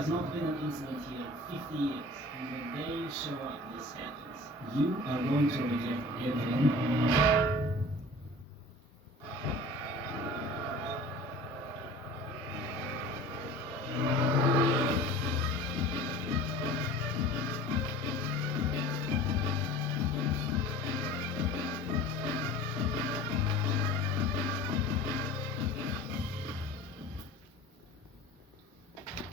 has not been an incident here in 50 years. And when they show up, this happens. You are going to reject everyone.